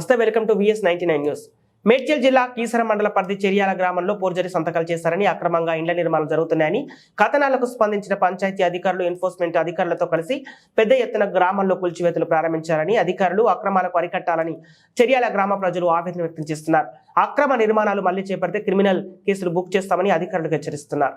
నమస్తే, welcome to VS99 news. Medchal జిల్లా కీసర మండల పరిధి చెరియాల గ్రామంలో పోర్జరీ సంతకాలు చేశారని, అక్రమంగా ఇండ్ల నిర్మాణాలు జరుగుతున్నాయని కథనాలకు స్పందించిన పంచాయతీ అధికారులు ఎన్ఫోర్స్మెంట్ అధికారులతో కలిసి పెద్ద ఎత్తున గ్రామంలో కూల్చివేతలు ప్రారంభించారని, అధికారులు అక్రమాలకు అరికట్టాలని చెరియాల గ్రామ ప్రజలు ఆవేదన వ్యక్తం చేస్తున్నారు. అక్రమ నిర్మాణాలు మళ్లీ చేపడితే క్రిమినల్ కేసులు బుక్ చేస్తామని అధికారులు హెచ్చరిస్తున్నారు.